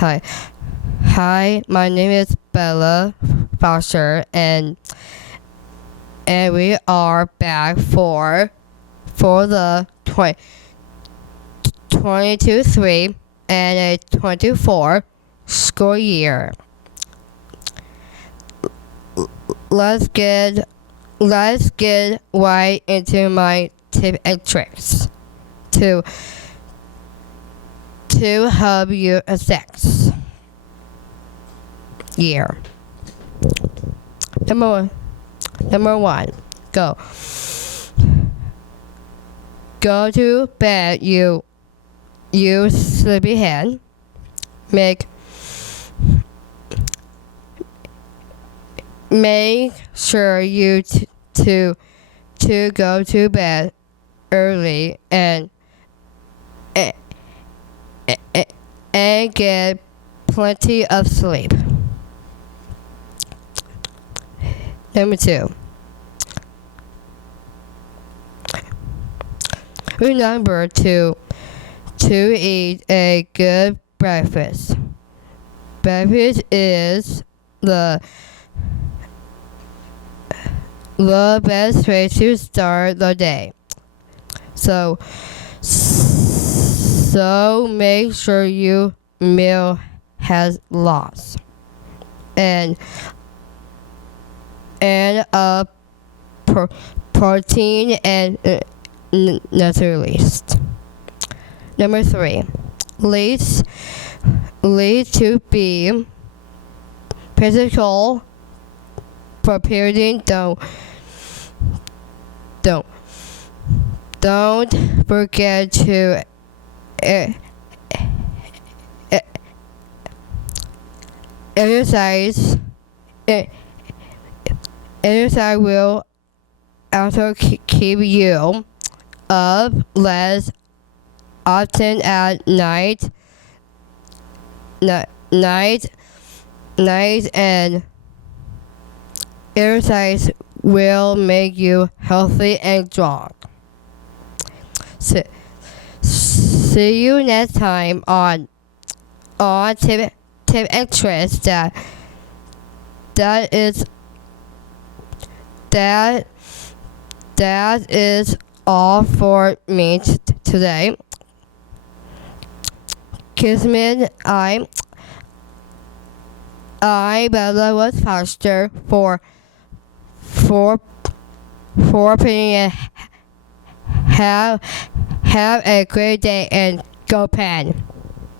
Hi. Hi, my name is Bella Foster and we are back for the 22-3 and a 24 school year. Let's get right into my tips and tricks to help you success year. Number one, go to bed, you sleepyhead. Make sure you to go to bed early and get plenty of sleep. Number two, remember to eat a good breakfast. Breakfast is the best way to start the day. So make sure your meal has lots and a protein and naturalist. Number three, leads to be physical preparing. Don't forget to exercise. Exercise will also keep you up less often at night, and exercise will make you healthy and strong. See you next time on tip and tricks. That is all for me today. Kismet, I Isabella Rose Foster for opinion. Have a great day and go Pen.